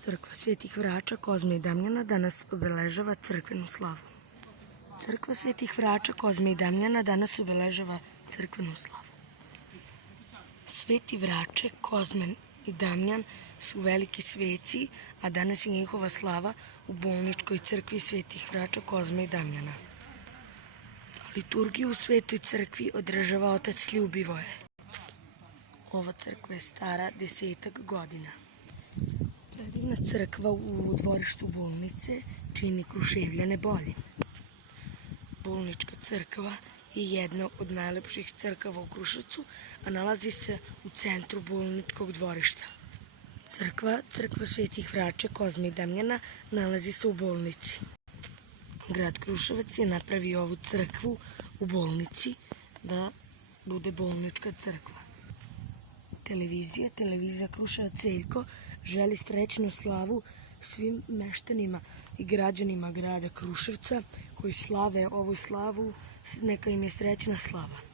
Crkva Svetih Vrača, Kozme i Damjana danas obeležava crkvenu slavu. Crkva Svetih Vrača, Kozme i Damjana danas obeležava crkvenu slavu. Sveti Vrače, Kozmen i Damjan su veliki sveci, a danas je njihova slava u bolničkoj crkvi Svetih Vrača, Kozme i Damjana. Liturgiju u Svetoj crkvi održava otac Ljubivoje. Ova crkva je stara 10 godina. Predivna crkva u dvorištu bolnice čini Kruševljane boljim. Bolnička crkva je jedna od najlepših crkava u Kruševcu, a nalazi se u centru bolničkog dvorišta. Crkva Svetih Vrača, Kozme i Damjana nalazi se u bolnici. Grad Kruševac je napravio ovu crkvu u bolnici da bude bolnička crkva. Televizija Kruševac Veljko želi srećnu slavu svim meštanima i građanima grada Kruševca koji slave ovu slavu. Neka im je srećna slava.